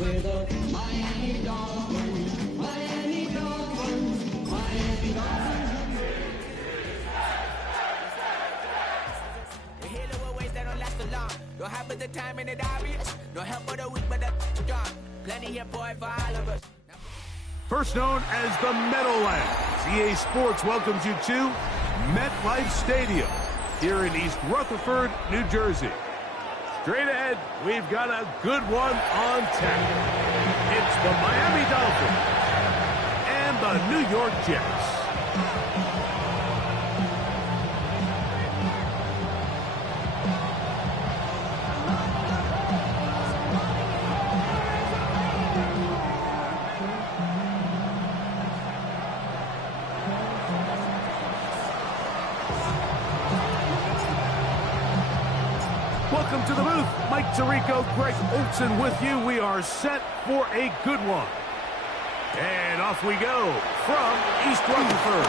We're the Miami Dolphins, Miami Dolphins, Miami Dolphins. We hear the ways that don't last so long. Don't have the time and it obvious. No help for the weak, but the strong. Plenty here, boy, for all of us. First known as the Meadowlands, EA Sports welcomes you to MetLife Stadium here in East Rutherford, New Jersey. Straight ahead, we've got a good one on tap. It's the Miami Dolphins and the New York Jets. Welcome to the booth. Mike Tirico, Greg Olson with you. We are set for a good one. And off we go from East Rutherford.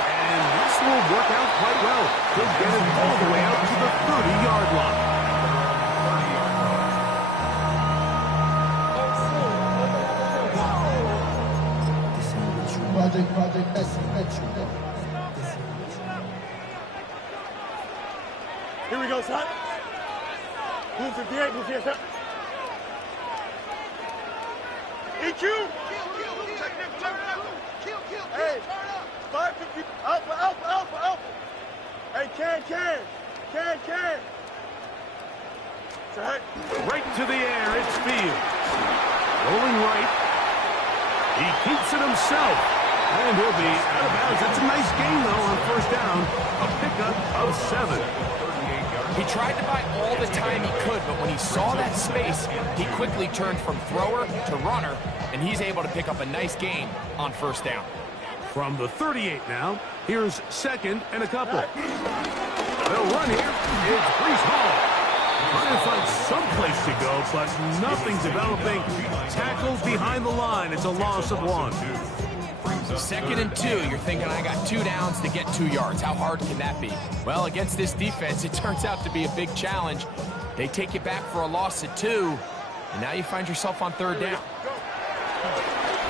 And this will work out quite well. He'll get it all the way out to the 30-yard line. Project S. Here we go, son. Move 58, move here, son. EQ! Hey, 550, alpha. Hey, can. Set. Right to the air, it's Fields. Rolling right. He keeps it himself. And he'll be out of bounds. It's a nice game, though, on first down. A pickup of 7. He tried to buy all the time he could, but when he saw that space, he quickly turned from thrower to runner, and he's able to pick up a nice gain on first down. From the 38 now, here's second and a couple. They'll run here. It's Brees Hall. Trying to find some place to go, but nothing developing. Tackled behind the line. It's a loss of 1. Second and 2, you're thinking, I got 2 downs to get 2 yards. How hard can that be? Well, against this defense, it turns out to be a big challenge. They take you back for a loss of 2, and now you find yourself on third down.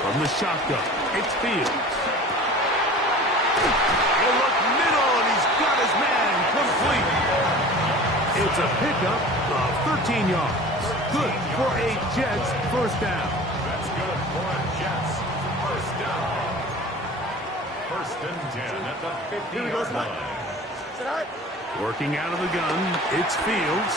From the shotgun, it's Fields. He'll look middle, and he's got his man complete. It's a pickup of 13 yards. Good for a Jets first down. That's good for a Jets first down. First and 10 at the 50-yard line. Working out of the gun, it's Fields.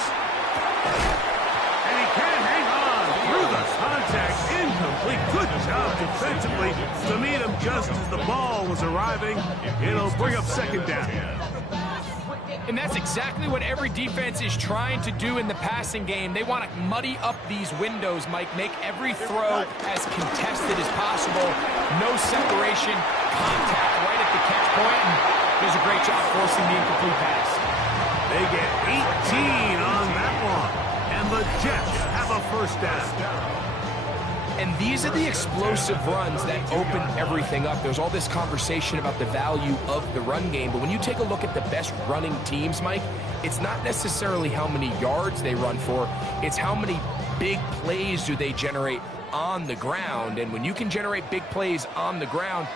And he can't hang on through the contact. Incomplete. Good job defensively to meet him just as the ball was arriving. It'll bring up second down. And that's exactly what every defense is trying to do in the passing game. They want to muddy up these windows, Mike, make every throw as contested as possible. No separation, contact right at the catch point, and does a great job forcing the incomplete pass. They get 18 on that one, and the Jets have a first down. And these are the explosive runs that open everything up. There's all this conversation about the value of the run game, but when you take a look at the best running teams, Mike, it's not necessarily how many yards they run for, it's how many big plays do they generate on the ground. And when you can generate big plays on the ground,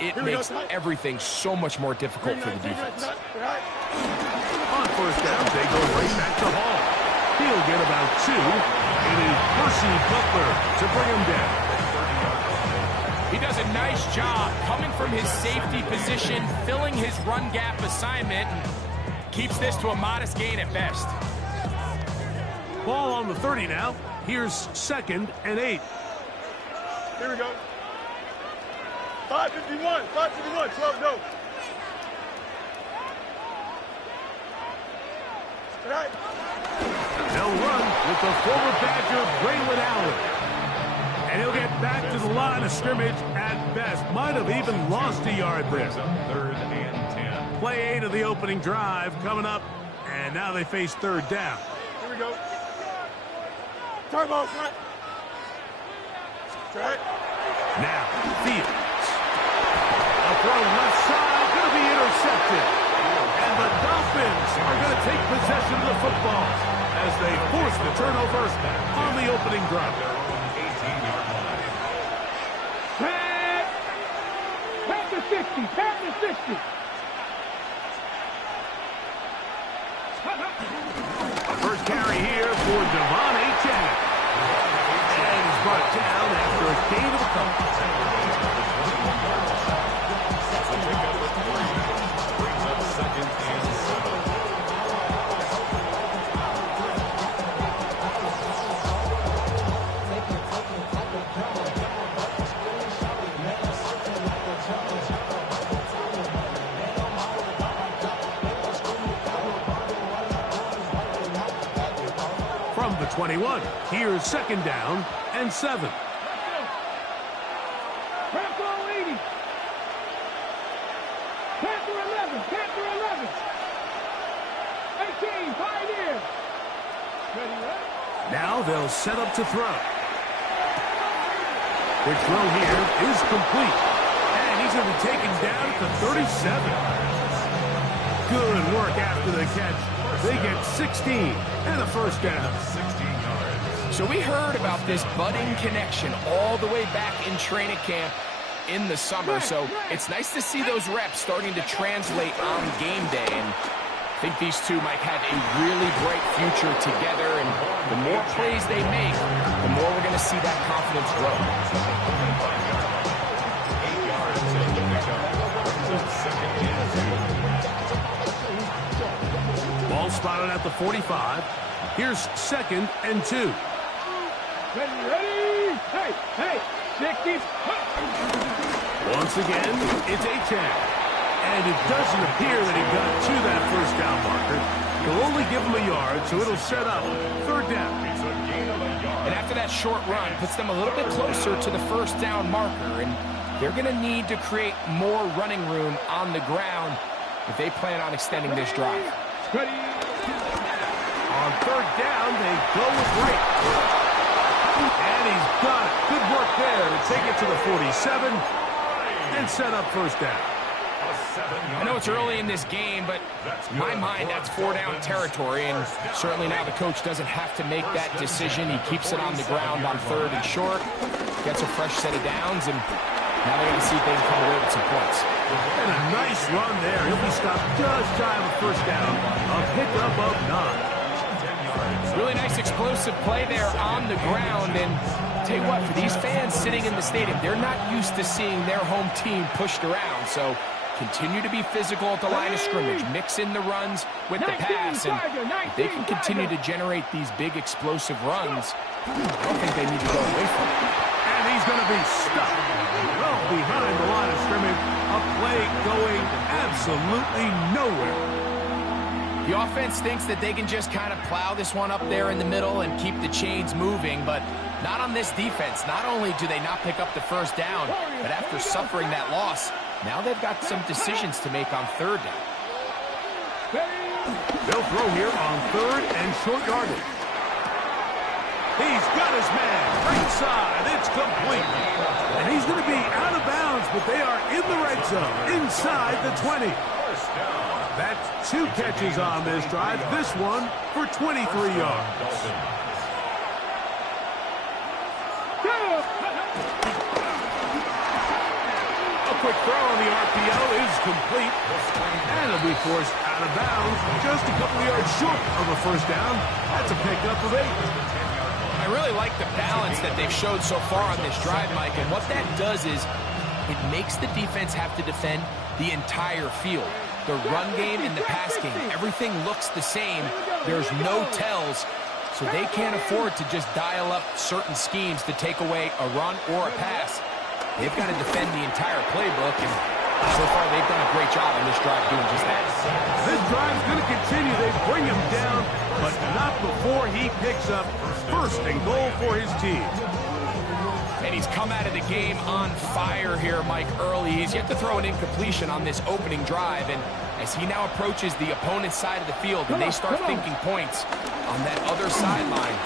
it makes everything so much more difficult for the defense. On first down, they go right back to Hall. He'll get about 2. It is Percy Butler to bring him down. He does a nice job coming from his safety position, filling his run gap assignment, and keeps this to a modest gain at best. Ball on the 30 now. Here's second and 8. Here we go. 551, 12 go. Right. They'll run with the former Badger, Braylon Allen. And he'll get back to the line of scrimmage at best. Might have even lost a yard there. Third and 10. Play 8 of the opening drive coming up, and now they face third down. Here we go. Turbo, front. Right. Now, Fields. A throw left side, going to be intercepted. And the Dolphins Dolphins are going to take possession of the football as they force the turnover on the opening drive. Pass the 60. Pass the 60. First carry here for Devon Achane. And he's brought down after a gain of a couple. From the 21, here's second down and 7. Panther 80. Panther 11. Panther 11. 18. Pioneer. Ready, right? Now they'll set up to throw. Their throw here is complete. And he's going to be taken down at the 37. Good work after the catch. They get 16 and a first down. 16 yards. So we heard about this budding connection all the way back in training camp in the summer. So it's nice to see those reps starting to translate on game day. And I think these two might have a really bright future together. And the more plays they make, the more we're going to see that confidence grow. 8 yards and the pickup. Second and 2. Ball spotted at the 45. Here's second and 2. Ready. Hey, hey. 60. Once again, it's Achane. And it doesn't appear that he got to that first down marker. He'll only give him a yard, so it'll set up third down. It's a gain of a yard. And after that short run, puts them a little bit closer to the first down marker. And they're going to need to create more running room on the ground if they plan on extending this drive. Ready. On third down, they go with Wright. And he's got it. Good work there to take it to the 47 and set up first down. I know it's early in this game, but in my mind, that's 4-down territory, and certainly now the coach doesn't have to make that decision. He keeps it on the ground on third and short, gets a fresh set of downs, and now they're going to see if they can come away with some points. And a nice run there. He'll be stopped just shy of a first down. A pickup of 9. Really nice explosive play there on the ground, and tell you what, for these fans sitting in the stadium, they're not used to seeing their home team pushed around, so continue to be physical at the line of scrimmage, mix in the runs with the pass, and if they can continue to generate these big explosive runs, I don't think they need to go away from it. And he's going to be stuck well behind the line of scrimmage. A play going absolutely nowhere. The offense thinks that they can just kind of plow this one up there in the middle and keep the chains moving, but not on this defense. Not only do they not pick up the first down, but after suffering that loss, now they've got some decisions to make on third down. They'll throw here on third and short yardage. He's got his man right side. It's complete. And he's going to be out of bounds, but they are in the red zone inside the 20. That's 2 catches on this drive. This one for 23 yards. A quick throw on the RPO is complete. And it'll be forced out of bounds just a couple yards short of a first down. That's a pickup of 8. I really like the balance that they've showed so far on this drive, Mike, and what that does is it makes the defense have to defend the entire field. The run game and the pass game, everything looks the same. There's no tells, so they can't afford to just dial up certain schemes to take away a run or a pass. They've got to defend the entire playbook, and so far they've done a great job on this drive doing just that. This drive's going to continue. They bring him down, but not before he picks up first and goal for his team. And he's come out of the game on fire here, Mike, early. He's yet to throw an incompletion on this opening drive, and as he now approaches the opponent's side of the field and they start thinking points on that other sideline.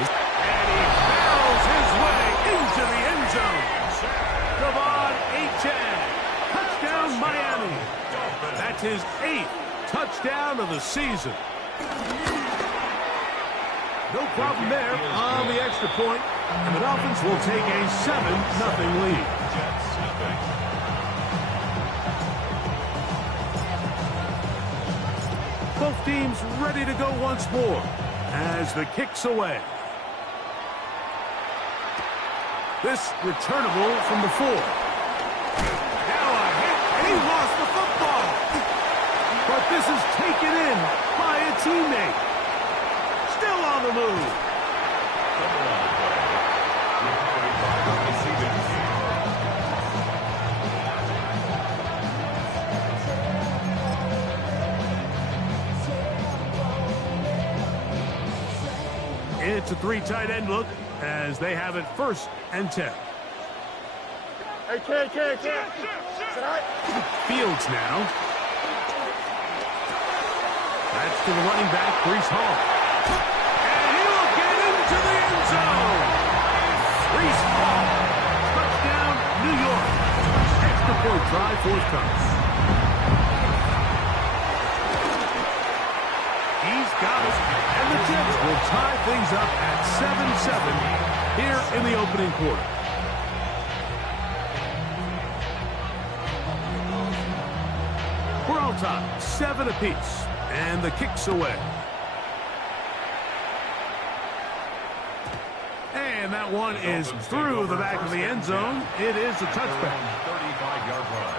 And he barrels his way into the end zone. Devon Achane. Touchdown, Miami. That's his 8th touchdown touchdown of the season. No problem there on the extra point, and the Dolphins will take a 7-0 lead. Jets snapping. Both teams ready to go once more as the kick's away. This returnable from the 4. Now a hit, and he lost the football. But this is taken in by a teammate. Still on the move. Recovery by the receiving team. It's a 3 tight end look as they have it 1st and 10. Hey, Ken. Is that all right? Fields now. That's to the running back, Brees Hall. And he will get into the end zone. Brees Hall. Touchdown, New York. Extra point try forthcomes. He's got it. And the Jets will tie things up at 7-7 here in the opening quarter. We're all tied, 7 apiece, and the kick's away. And that one is through the back of the end zone. It is a touchback. 35-yard run.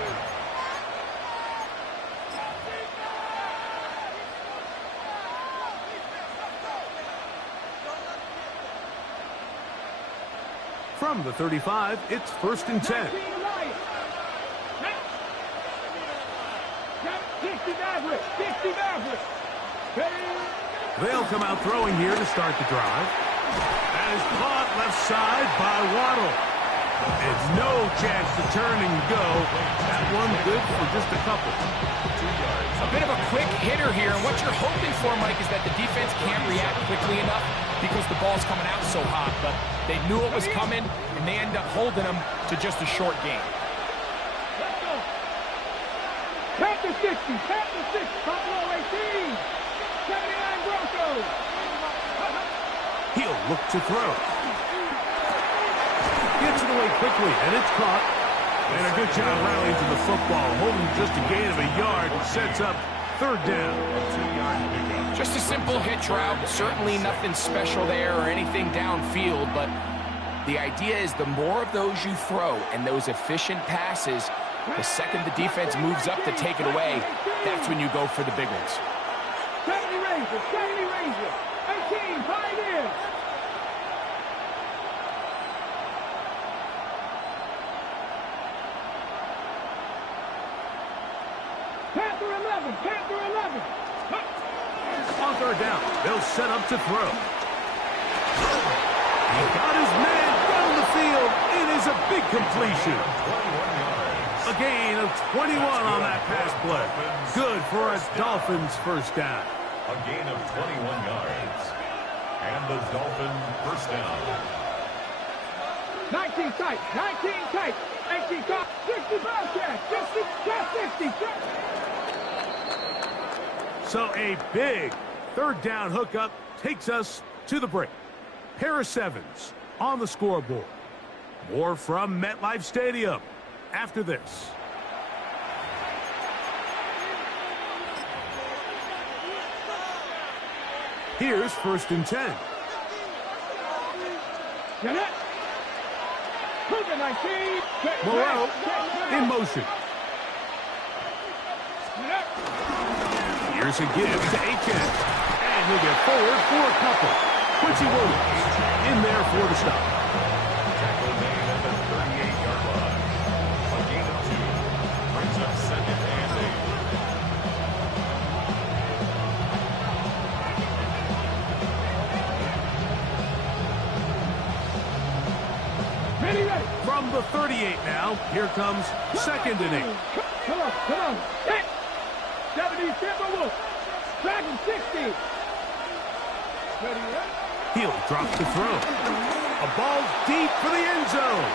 From the 35, it's 1st and 10. They'll come out throwing here to start the drive. That is caught left side by Waddle. It's no chance to turn and go. That one good for just a couple. A bit of a quick hitter here, and what you're hoping for, Mike, is that the defense can't react quickly enough because the ball's coming out so hot, but they knew it was coming, and they end up holding them to just a short game. Panther 60, Buffalo 18, 79 Broncos. He'll look to throw. Gets it away quickly, and it's caught. And a good job rallying to the football, holding just a gain of a yard, and sets up 3rd down. Just a simple hitch route. Certainly nothing special there or anything downfield, but the idea is the more of those you throw and those efficient passes, the second the defense moves up to take it away, that's when you go for the big ones. 70 Rangers, 18 Pioneers. Panther 11. On 3rd down, they'll set up to throw. He got his man down the field. It is a big completion. 21 yards. A gain of 21 on that pass play. Good for a Dolphins 1st down. A gain of 21 yards. And the Dolphin 1st down. 19 tight, 18 top, 60 Bobcat, 60. So a big 3rd down hookup takes us to the break. Harris Evans on the scoreboard. More from MetLife Stadium after this. Here's 1st and 10. Moreau in motion. Here's a give to Aiken. And he'll get forward for a couple. Quincy Williams in there for the stop. Tackle made at the 38-yard line. A gain of 2. Brings up 2nd and 8. Ready. From the 38 now, here comes 2nd and 8. Come on. 70 Timberwolves. Dragon 60. Ready. He'll drop the throw. A ball deep for the end zone.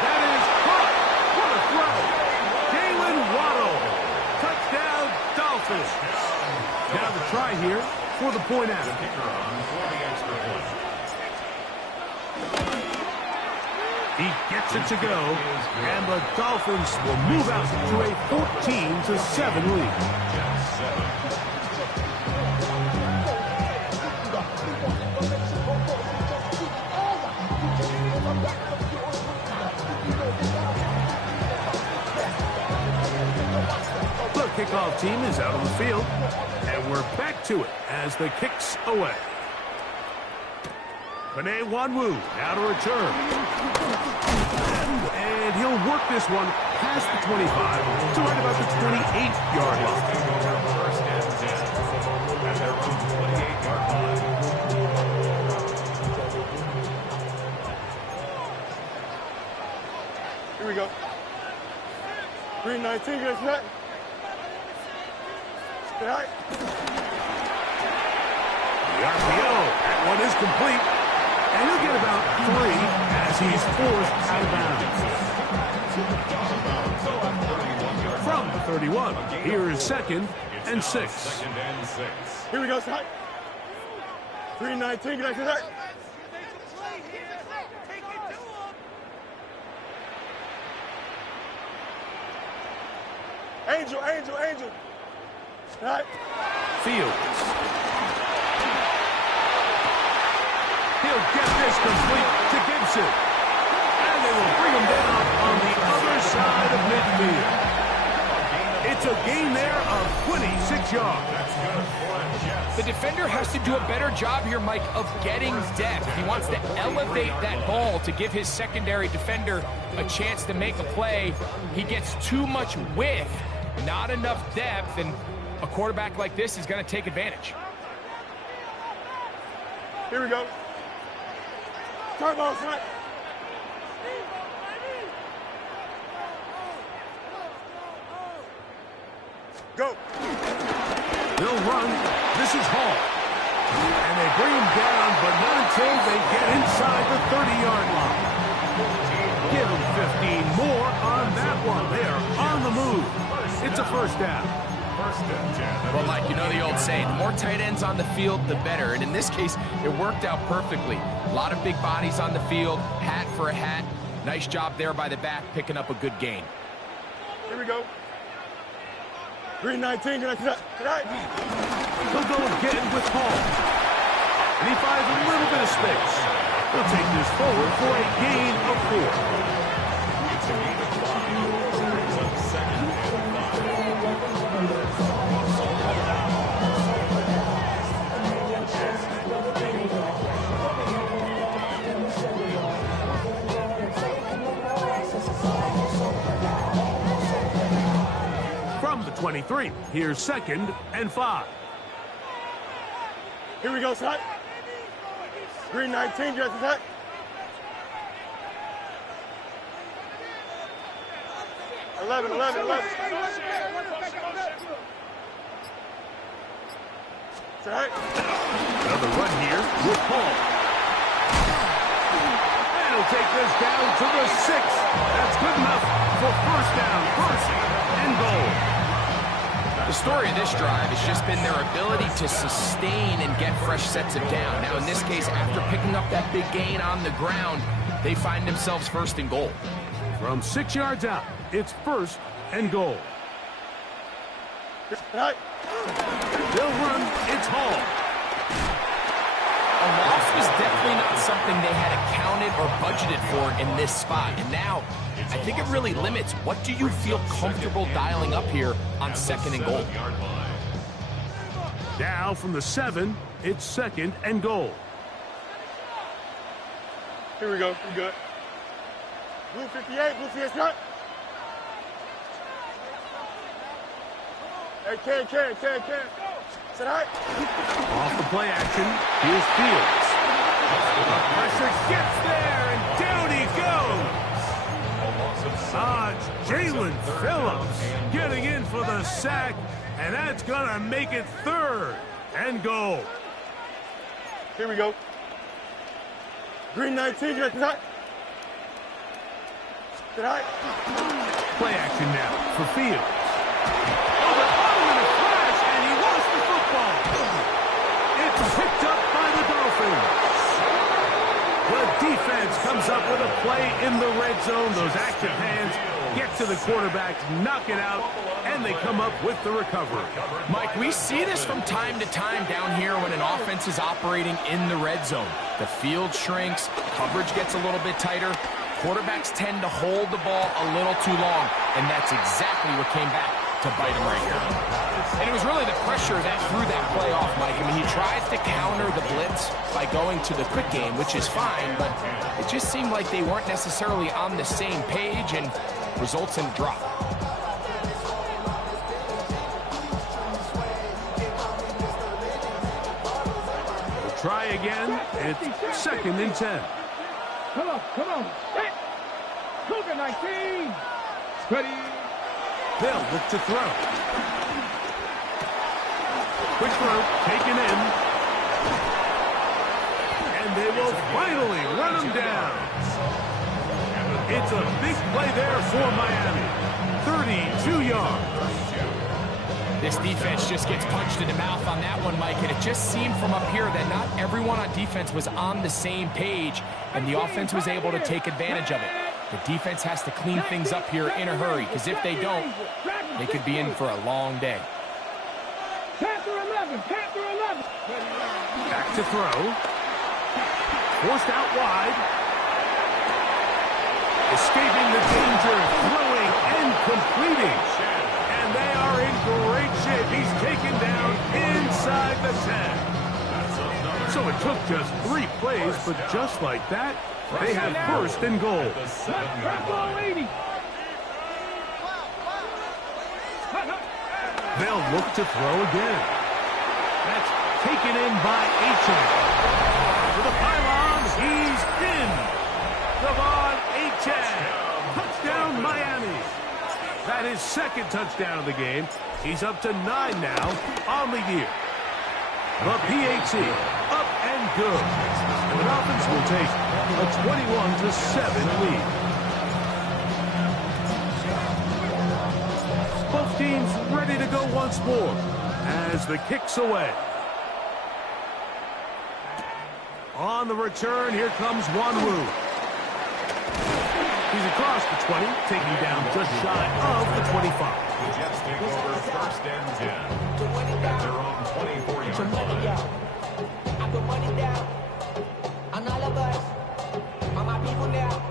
That is caught. What a throw. Jalen Waddle. Touchdown, Dolphins. Now the try here for the point out. Kicker on for the extra point. He gets it to go, and the Dolphins will move out to a 14-7 lead. Jets 7. The kickoff team is out on the field, and we're back to it as the kick's away. Panay Wanwu now to return. And he'll work this one past the 25 to right about the 28-yard line. First and 10 at their own 28-yard line. Here we go. 319, you guys see that? All right. The RPO, that one is complete. And he'll get about 3 as he's forced out of bounds. From the 31, here is 2nd and 6. Second and 6. Here we go, side. 319, you guys see that? Angel. All right. Fields. He'll get this complete to Gibson. And they will bring him down on the other side of midfield. It's a gain there of 26 yards. That's good for the Jets. The defender has to do a better job here, Mike, of getting depth. He wants to elevate that ball to give his secondary defender a chance to make a play. He gets too much width, not enough depth, and a quarterback like this is going to take advantage. Here we go. Turn ball, son. Go. They'll run. This is Hall. And they bring him down, but not until they get inside the 30-yard line. Give them 15 more on that one. They are on the move. It's a first down. First and 10. Well, Mike, you know the old saying, the more tight ends on the field, the better. And in this case, it worked out perfectly. A lot of big bodies on the field, hat for a hat. Nice job there by the back, picking up a good gain. Here we go. 319, can I see that? Tonight. He'll go again with Hall. And he finds a little bit of space. He'll take this forward for a gain of 4. It's a gain of 5. Brings up second and 5. From the 23, here's 2nd and 5. Here we go, son. 319, you guys see that? Eleven. Right. Another run here with Paul. And he'll take this down to the 6. That's good enough for first down, and goal. The story of this drive has just been their ability to sustain and get fresh sets of down. Now, in this case, after picking up that big gain on the ground, they find themselves 1st and goal. From 6 yards out, it's 1st and goal. Right. They'll run. It's Hall. A loss was definitely not something they had accounted or budgeted for in this spot. And now, I think it really limits what do you feel comfortable dialing up here on 2nd and goal. Now from the 7, it's 2nd and goal. Here we go. We good. Blue 58, shot. Hey, Ken. Sit right. Off the play action, here's Fields. The pressure gets there, and down he goes. Jalen Phillips getting in for the sack, and that's going to make it 3rd and goal. Here we go. Green 19, you guys Tonight. Play action now for Fields. Oh, they're on him in the front. Picked up by the Dolphins. The defense comes up with a play in the red zone. Those active hands get to the quarterback, knock it out, and they come up with the recovery. Mike, we see this from time to time down here when an offense is operating in the red zone. The field shrinks, coverage gets a little bit tighter, quarterbacks tend to hold the ball a little too long, and that's exactly what came back to bite him right here. And it was really the pressure that threw that play off, Mike. I mean, he tries to counter the blitz by going to the quick game, which is fine, but it just seemed like they weren't necessarily on the same page and results in a drop. We'll try again. It's 2nd and 10. Come on. Hit. Cougar 19. Ready. They'll look to throw. Quick throw, taken in. And they will finally run him down. It's a big play there for Miami. 32 yards. This defense just gets punched in the mouth on that one, Mike, and it just seemed from up here that not everyone on defense was on the same page, and the offense was able to take advantage of it. The defense has to clean things up here in a hurry, because if they don't, they could be in for a long day. Panther 11. Back to throw. Forced out wide. Escaping the danger, throwing and completing. And they are in great shape. He's taken down inside the 10. So it took just 3 plays, but just like that, they have 1st and goal. They'll look to throw again. That's taken in by Achan. For the pylon, he's in. Devon Achan. Touchdown, Miami. That is 2nd touchdown of the game. He's up to 9 now on the year. The PAT up and good. And the Dolphins will take a 21-7 lead. Both teams ready to go once more as the kick's away. On the return, here comes Wanwu. He's across the 20, taking down just shy of the 25. The Jets take over 1st and 10 at their own 24-yard line. I put money down on all of us, on my people now,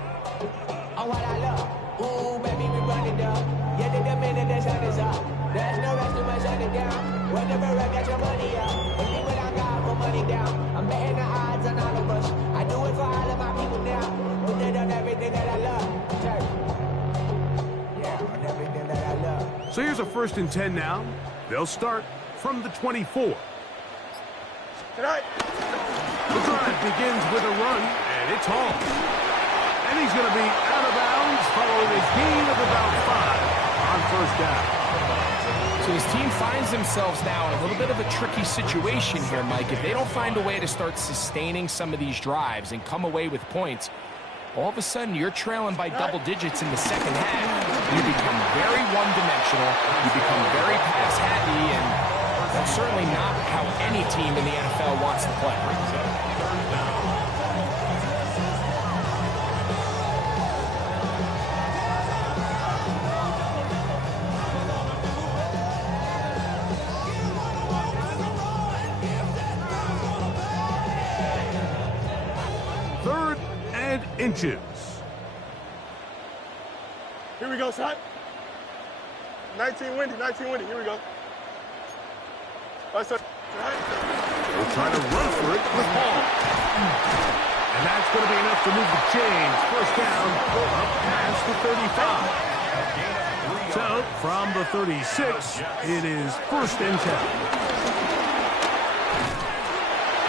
on what I love. Ooh, baby, we run it down. Yeah, the minute the sun is up, there's no rest to my shut it down. Whenever I get your money up, believe what I got, put money down. I'm betting the odds on all of us. I do it for all of my people now. Put it on everything that I love. Yeah, on everything that I love. So here's a 1st and 10 now. They'll start from the 24. The drive begins with a run, and it's home. And he's going to be out of bounds following a gain of about 5 on 1st down. So his team finds themselves now in a little bit of a tricky situation here, Mike. If they don't find a way to start sustaining some of these drives and come away with points, all of a sudden you're trailing by double digits in the 2nd half. You become very one-dimensional. You become very pass-happy, and that's certainly not how any team in the NFL wants to play. Inches. Here we go, son. 19 windy. Here we go. All right, sir. They'll try to run for it with Hall. And that's going to be enough to move the chains. 1st down, up past the 35. So, from the 36, it is 1st and 10.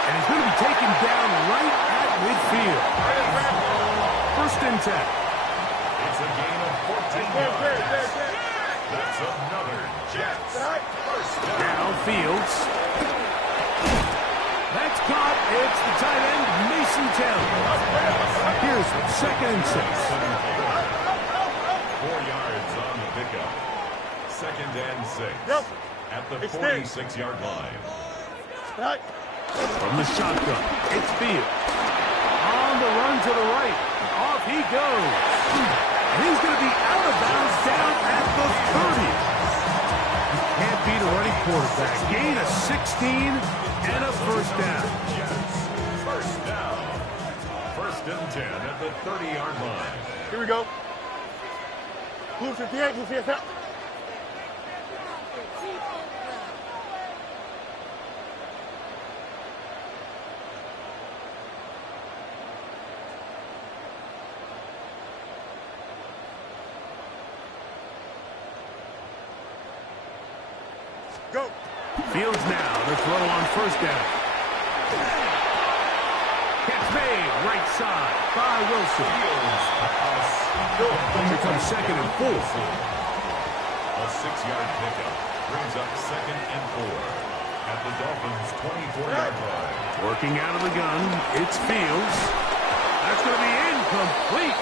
And he's going to be taken down right at midfield. 1st and 10. It's a gain of 14 yards. That's another Jets 1st down. Now Fields. That's caught. It's the tight end, Mason Taylor. Here's 2nd and 6. 4 yards on the pickup. 2nd and 6. At the 46-yard line. From the shotgun, it's Fields. On the run to the right. Off he goes. And he's going to be out of bounds down at the 30. You can't beat a running quarterback. Gain of 16 and a first down. First down. First and 10 at the 30-yard line. Here we go. Blue 58, blue 58. Go. Fields now to throw on first down. Catch made, right side by Wilson. Here comes second and 4. A 6-yard pickup brings up second and 4 at the Dolphins' 24-yard line. Working out of the gun, it's Fields. That's going to be incomplete.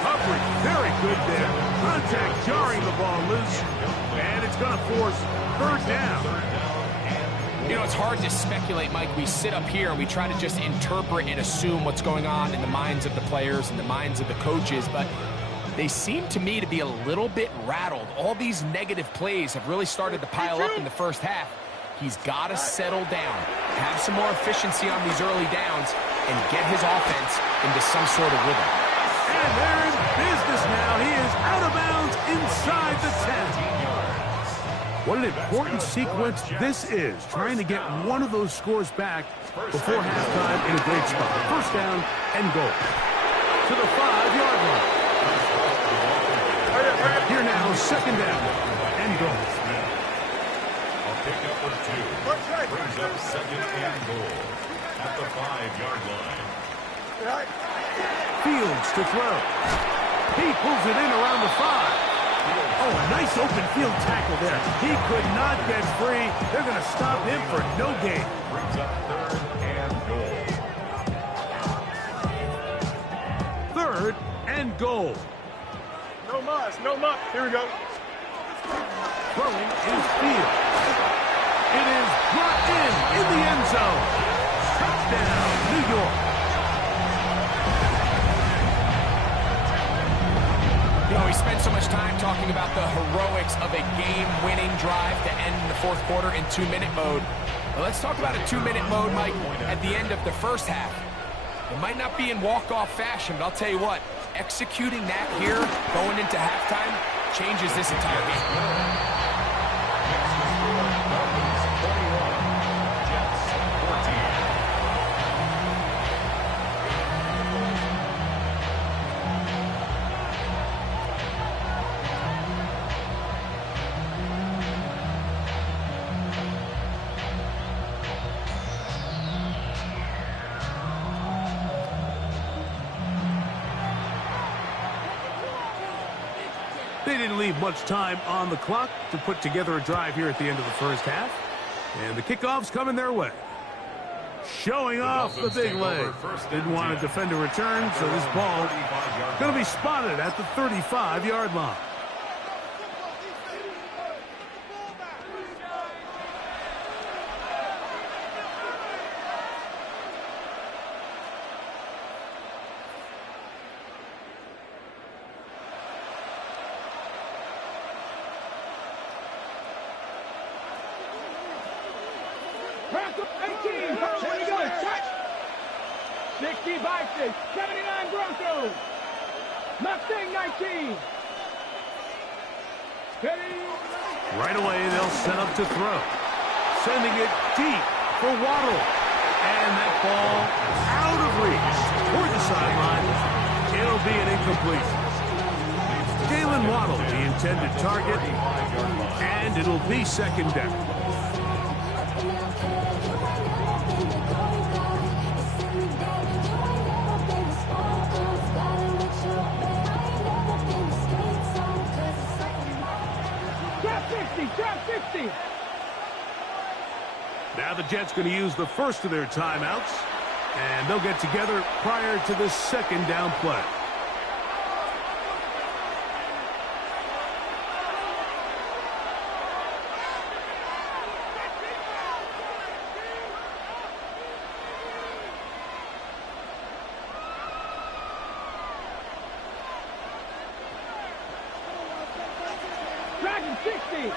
Coverage very good there. Contact jarring the ball loose. And it's going to force third down. You know, it's hard to speculate, Mike. We sit up here and we try to just interpret and assume what's going on in the minds of the players and the minds of the coaches, but they seem to me to be a little bit rattled. All these negative plays have really started to pile up in the first half. He's got to settle down, have some more efficiency on these early downs, and get his offense into some sort of rhythm. And they're in business now. He is out of bounds inside the 10. What an important sequence this is, trying to get one of those scores back before halftime in a great spot. First down and goal. To the 5-yard line. Here now, second down and goal. A pickup of 2 brings up second and goal at the 5-yard line. Fields to throw. He pulls it in around the 5. Oh, a nice open field tackle there. He could not get free. They're going to stop him for no gain. Brings up third and goal. 3rd and goal. No muss, no muss. Here we go. Throwing is Fields. It is brought in the end zone. Touchdown, New York. You know, we spent so much time talking about the heroics of a game-winning drive to end the fourth quarter in 2-minute mode. Well, let's talk about a 2-minute mode, Mike, at the end of the first half. It might not be in walk-off fashion, but I'll tell you what, executing that here, going into halftime, changes this entire game. They didn't leave much time on the clock to put together a drive here at the end of the first half. And the kickoff's coming their way. Showing off the big leg. Didn't want to defend a return, so this ball going to be spotted at the 35-yard line. Broncos 18. Here we go. Touch. 60 Vikings. 79 Broncos. Mustang 19. Steady. Right away, they'll set up to throw. Sending it deep for Waddle. And that ball out of reach toward the sideline. It'll be an incomplete. Jalen Waddle, the intended target. And it'll be second down. Drop 60. Now the Jets going to use the first of their timeouts, and they'll get together prior to the second down play. 60.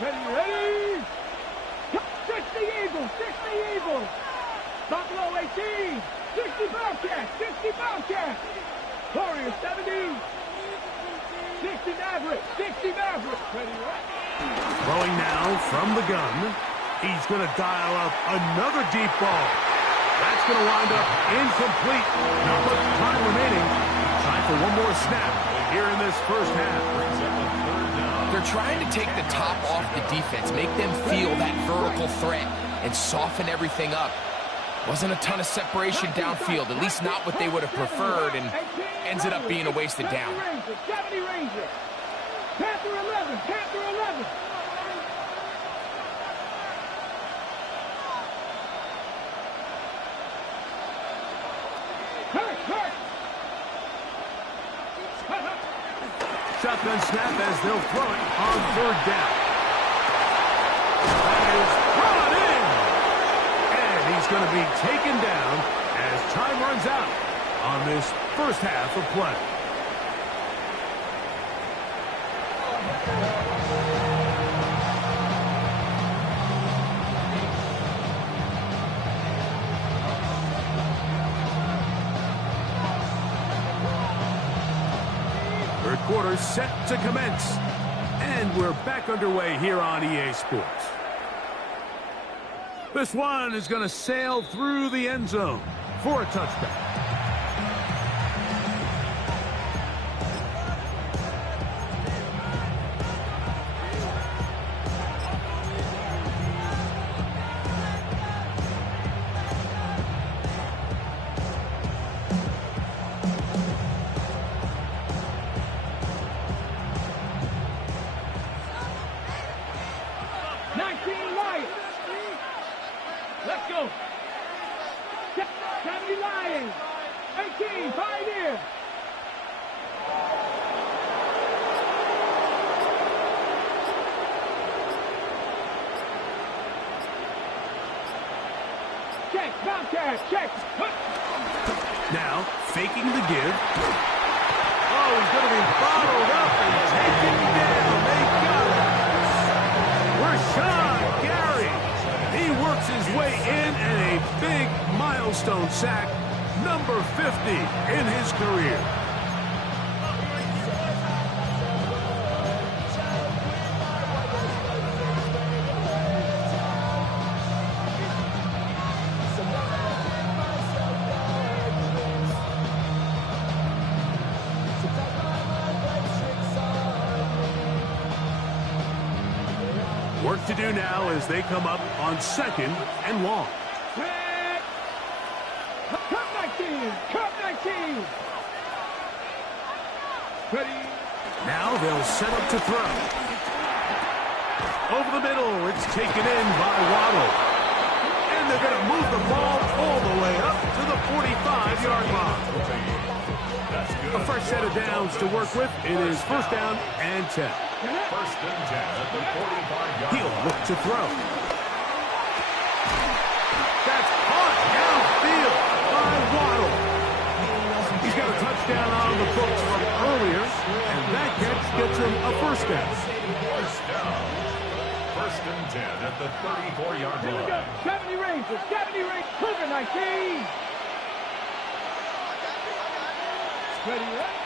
Ready. 60 Eagles, 60 Eagles. Buffalo 18. 60 Bobcats, 60 Bobcats. Warriors 70. 60 Mavericks, 60 Mavericks. Ready, right? Throwing now from the gun. He's going to dial up another deep ball. That's going to wind up incomplete. Not much time remaining. Time for one more snap here in this first half. They're trying to take the top off the defense, make them feel that vertical threat, and soften everything up. Wasn't a ton of separation downfield, at least not what they would have preferred, and ends it up being a wasted down. 70 Rangers. Panther 11, Panther 11. Hurt. Shotgun snap as they'll throw it on third down. That is brought in. And he's going to be taken down as time runs out on this first half of play. Third quarter set to commence. And we're back underway here on EA Sports. This one is going to sail through the end zone for a touchback. Let's go. 70 Lions. 18 Pioneers. Check, Bobcat, check. Now, faking the give. Oh, he's going to be bottled up and taken down. They got it. Rashawn Gary. He works his way in and a big milestone sack, number 50 in his career. Work to do now as they come up on second and long. Cup 19! Cup 19! Ready? Now they'll set up to throw. Over the middle, it's taken in by Waddle. And they're going to move the ball all the way up to the 45-yard line. A fresh set of downs to work with. It is first down and 10. First and 10 at the 45-yard line. He'll look to throw. That's caught downfield by Waddle. He's got a touchdown on the books from earlier, and that catch gets him a first down. First down. First and 10 at the 34-yard Here we go. line. 70 Rangers. 70 Rangers. Cougar 19. Ready, right?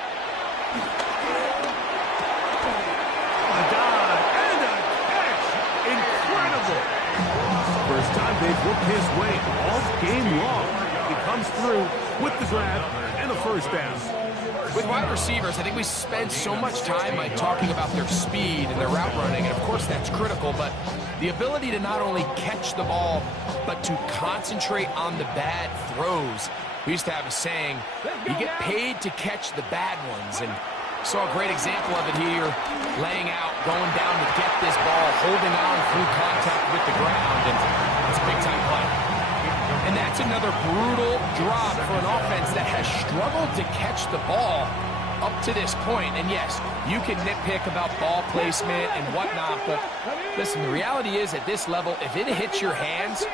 A dive and a catch. Incredible. First time they've worked his way all game long. He comes through with the grab and a first down. With wide receivers, I think we spend so much time talking about their speed and their route running, and of course that's critical, but the ability to not only catch the ball, but to concentrate on the bad throws. We used to have a saying, you get paid to catch the bad ones, and saw a great example of it here, laying out, going down to get this ball, holding on through contact with the ground, and it's a big-time play. And that's another brutal drop for an offense that has struggled to catch the ball up to this point. And yes, you can nitpick about ball placement and whatnot, but listen, the reality is at this level, if it hits your hands,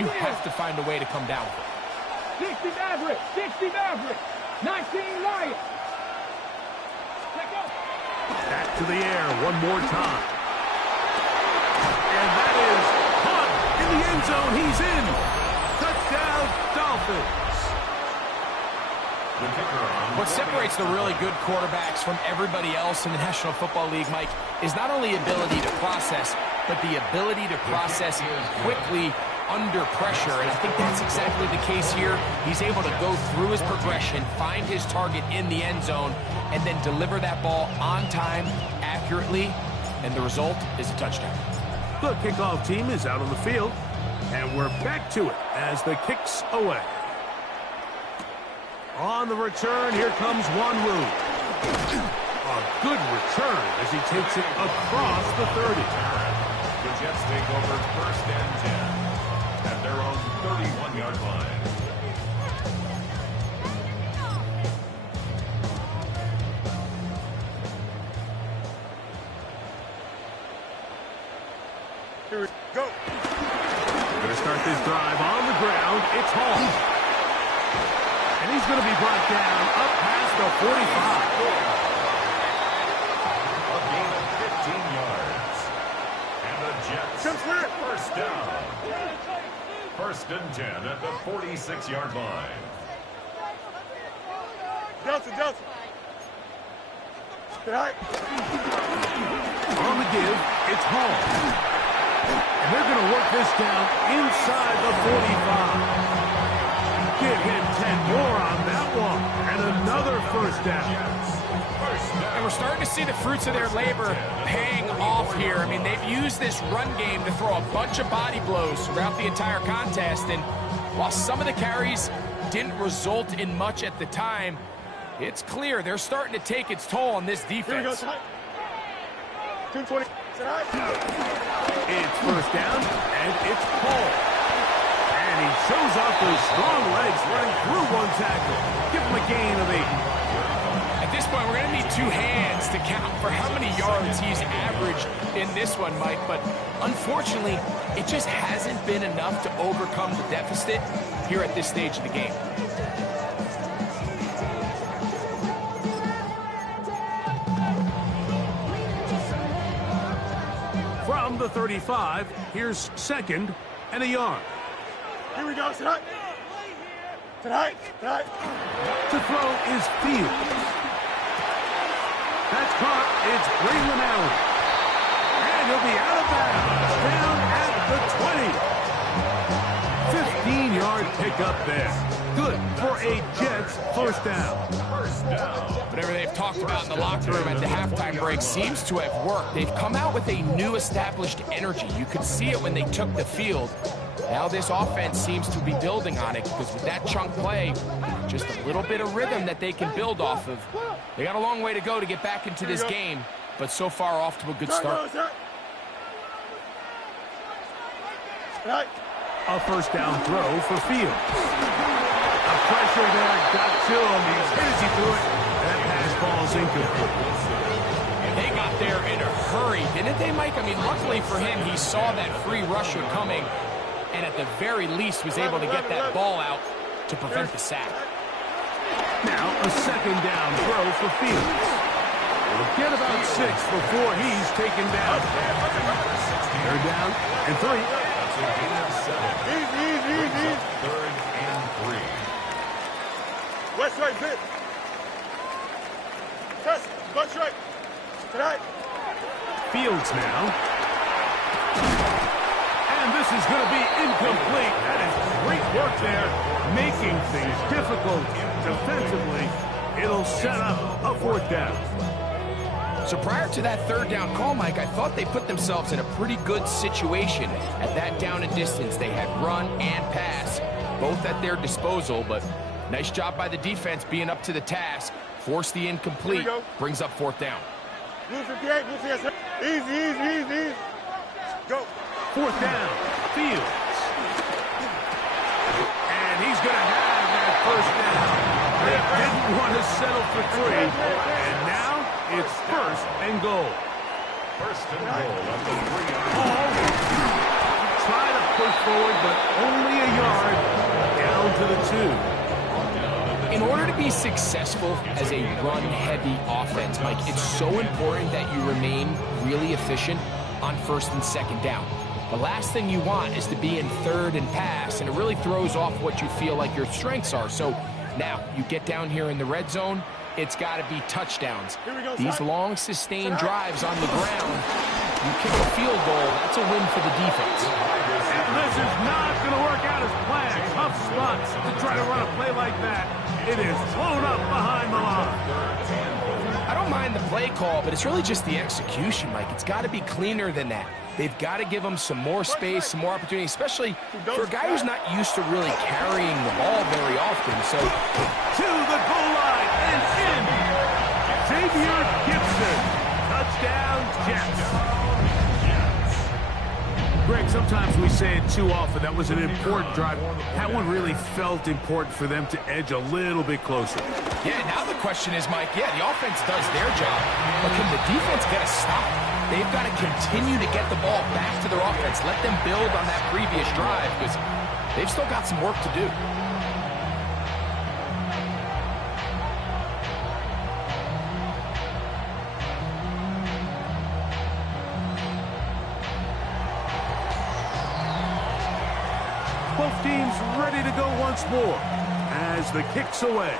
you have to find a way to come down with it. 60 Mavericks. 60 Mavericks. 19 Lions. Let go. Back to the air one more time. And that is caught in the end zone. He's in. Touchdown, Dolphins. What separates the really good quarterbacks from everybody else in the National Football League, Mike, is not only ability to process, but the ability to process quickly under pressure, and I think that's exactly the case here. He's able to go through his progression, find his target in the end zone, and then deliver that ball on time, accurately, and the result is a touchdown. The kickoff team is out on the field, and we're back to it as the kick's away. On the return, here comes Wanwu. A good return as he takes it across the 30. The Jets take over 1st and 10 at their own 31-yard line. Here we go. Going to start this drive on the ground. It's Hall. And he's going to be brought down up past the 45. A gain of 15 yards. And the Jets, 1st down. 1st and 10 at the 46-yard line. Johnson. Tonight. On the give, it's Hall. And they're going to work this down inside the 45. Give him 10 more on that one. And another 1st down. And we're starting to see the fruits of their labor paying off here. I mean, they've used this run game to throw a bunch of body blows throughout the entire contest. And while some of the carries didn't result in much at the time, it's clear they're starting to take its toll on this defense. Here we go, 220. It's 1st down, and it's Paul. And he shows off those strong legs running through one tackle. Give him a gain of 8. At this point, we're going to need 2 hands to count for how many yards he's averaged in this one, Mike. But unfortunately, it just hasn't been enough to overcome the deficit here at this stage of the game. From the 35, here's 2nd and a yard. Here we go, tonight. To throw is Fields. That's caught. It's Braylon Allen. And he'll be out of bounds. Down at the 20. 15-yard pickup there. Good for a Jets 1st down. Whatever they've talked about in the locker room at the halftime break seems to have worked. They've come out with a new established energy. You could see it when they took the field. Now this offense seems to be building on it because with that chunk play, just a little bit of rhythm that they can build off of. They got a long way to go to get back into this game, but so far off to a good start. A 1st down throw for Fields. A pressure there got to him. He's hit as he threw it. That pass falls incomplete. They got there in a hurry, didn't they, Mike? I mean, luckily for him, he saw that free rusher coming, and at the very least was able to get that ball out to prevent the sack. Now a 2nd down throw for Fields. We'll get about 6 before he's taken down. They're down and 3. Easy. 3rd and 3. West right, hit. Test, West right. Tonight. Fields now. And this is going to be incomplete. That is great work there, making things difficult defensively. It'll set up a 4th down. So prior to that 3rd down call, Mike, I thought they put themselves in a pretty good situation at that down and distance. They had run and pass, both at their disposal, but nice job by the defense being up to the task. Force the incomplete, brings up 4th down. Blue 58, Blue 58. Easy. Go. 4th down, Fields. And he's going to have that 1st down. They didn't want to settle for 3, and now it's 1st and goal. 1st and goal at the 3-yard line. Hall try to push forward, but only a yard down to the 2. In order to be successful as a run-heavy offense, Mike, it's so important that you remain really efficient on first and second down. The last thing you want is to be in third and pass, and it really throws off what you feel like your strengths are. So now you get down here in the red zone, it's got to be touchdowns. These long, sustained drives on the ground, you kick a field goal, that's a win for the defense. And this is not going to work out as planned. Tough spot to try to run a play like that. It is blown up behind the line. I don't mind the play call, but it's really just the execution, Mike. It's got to be cleaner than that. They've got to give him some more space, some more opportunity, especially for a guy who's not used to really carrying the ball very often. So to the goal line and in. Xavier Gibson. Touchdown, Jets. Greg, sometimes we say it too often. That was an important drive. That one really felt important for them to edge a little bit closer. Yeah, now the question is, Mike, yeah, the offense does their job, but can the defense get a stop? They've got to continue to get the ball back to their offense. Let them build on that previous drive because they've still got some work to do. Both teams ready to go once more as the kick's away.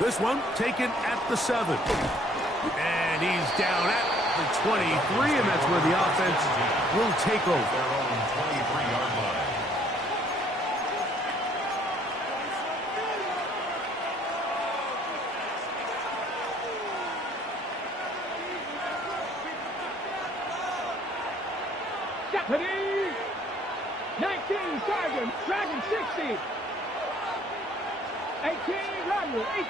This one taken at the 7. And he's down at the 23, and that's where the offense will take over. Their own 23-yard line. Deputy 19, Dragon 60. 18, Randall, 18,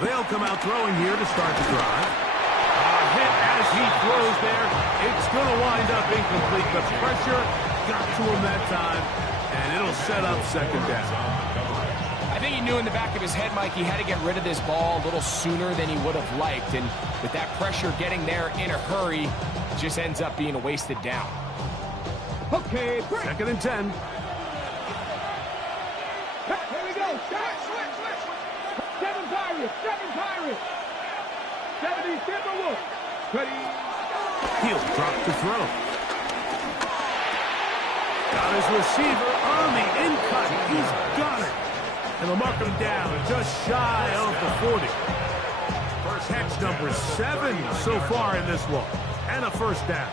They'll come out throwing here to start the drive. A hit as he throws there. It's going to wind up incomplete. The pressure got to him that time, and it'll set up second down. I think he knew in the back of his head, Mike, he had to get rid of this ball a little sooner than he would have liked. And with that pressure getting there in a hurry, it just ends up being a wasted down. Okay, break. Second and 10. Here we go. Switch. 7 Pirates. 70 Timberwolves. Ready. He'll drop the throw. Got his receiver on the in-cut. He's got it. And they'll mark him down just shy of the 40. Catch number 7 so far in this one. And a first down.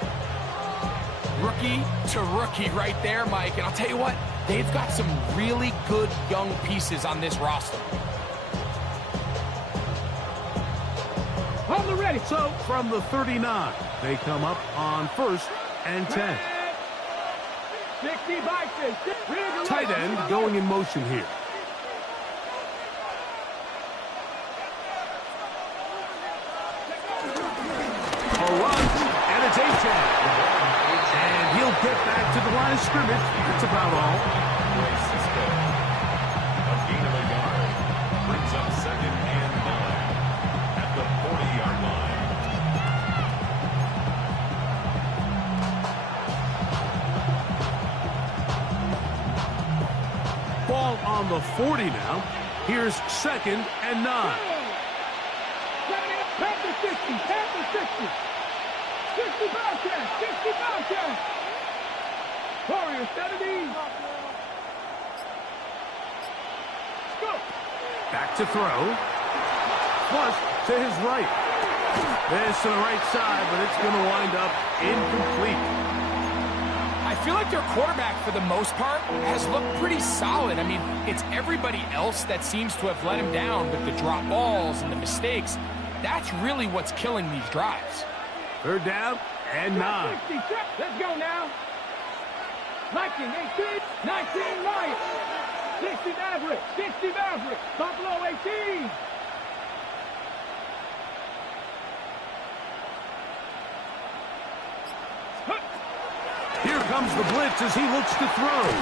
Rookie to rookie right there, Mike. And I'll tell you what, they've got some really good young pieces on this roster. On the ready. So from the 39, they come up on first and 10. 60 Vikings. Tight end going in motion here. A run, and it's A-Chan. And he'll get back to the line of scrimmage. That's about all. A gain of a yard brings up second and 9 at the 40-yard line. Ball on the 40 now. Here's second and 9. Panther 60. 60 Bobcats. Warriors 70. Go. Back to throw. Plus to his right. This to the right side, but it's going to wind up incomplete. I feel like their quarterback, for the most part, has looked pretty solid. I mean, it's everybody else that seems to have let him down with the drop balls and the mistakes. That's really what's killing these drives. Third down and 9. 60. Let's go now. Viking 18. 19 Lions. 60 Maverick. Buffalo 18. Here comes the blitz as he looks to throw. To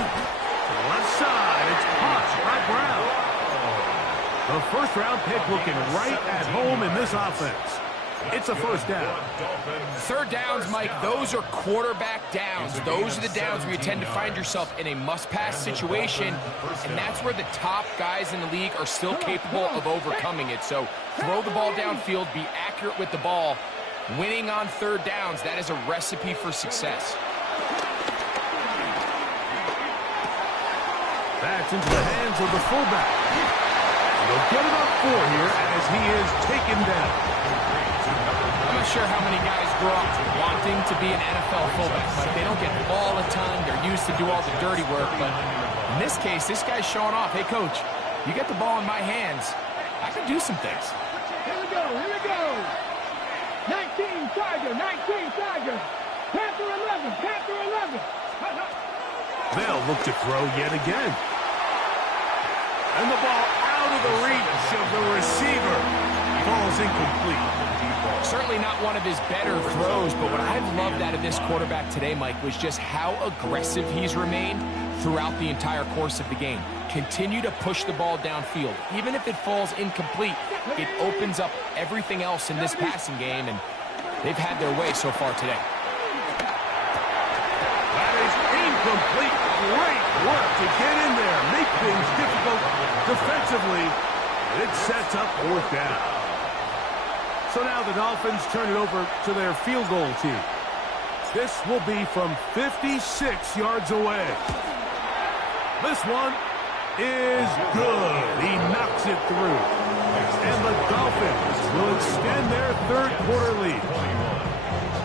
the left side, it's caught by Brown. The first-round pick looking right at home in this offense. It's a first down. Third downs, Mike, those are quarterback downs. Those are the downs where you tend to find yourself in a must-pass situation, and that's where the top guys in the league are still capable of overcoming it. So throw the ball downfield, be accurate with the ball. Winning on third downs, that is a recipe for success. That's into the hands of the fullback. He'll get it up 4 here as he is taken down. I'm not sure how many guys grow up wanting to be an NFL fullback, but they don't get the ball a ton. They're used to do all the dirty work. But in this case, this guy's showing off. Hey, coach, you get the ball in my hands. I can do some things. Here we go, here we go. 19 Tiger, 19 Tiger. Panther 11, Panther 11. They'll look to throw yet again. And the ball out of the reach of the receiver. Ball's incomplete. Certainly not one of his better throws, but what I've loved out of this quarterback today, Mike, was just how aggressive he's remained throughout the entire course of the game. Continue to push the ball downfield. Even if it falls incomplete, it opens up everything else in this passing game, and they've had their way so far today. That is incomplete. Great work to get in there. Make things difficult defensively. It sets up 4th down. So now the Dolphins turn it over to their field goal team. This will be from 56 yards away. This one is good. He knocks it through. And the Dolphins will extend their third quarter lead.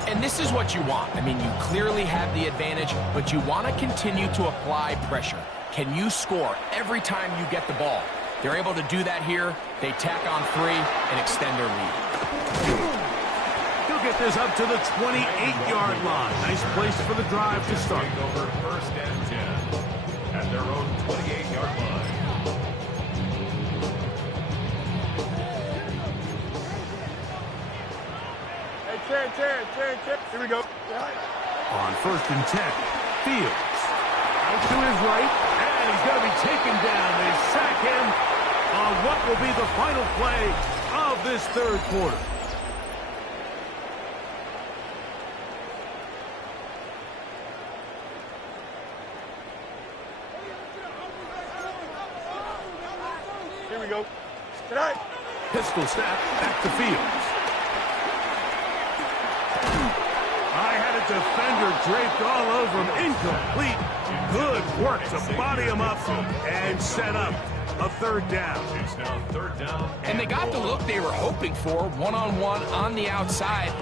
And this is what you want. I mean, you clearly have the advantage, but you want to continue to apply pressure. Can you score every time you get the ball? They're able to do that here. They tack on 3 and extend their lead. He'll get this up to the 28-yard line. Nice place for the drive to start. Over 1st and 10 at their own 28-yard line. Hey, 10. Here we go. On 1st and 10, Fields. Out to his right, and he's going to be taken down. They sack him on what will be the final play of this third quarter. Here we go. Tonight. Pistol snap back to Fields. I had a defender draped all over him. Incomplete. Good work to body him up and set up a 3rd down. It's now 3rd down. And they got the look they were hoping for, one-on-one on the outside.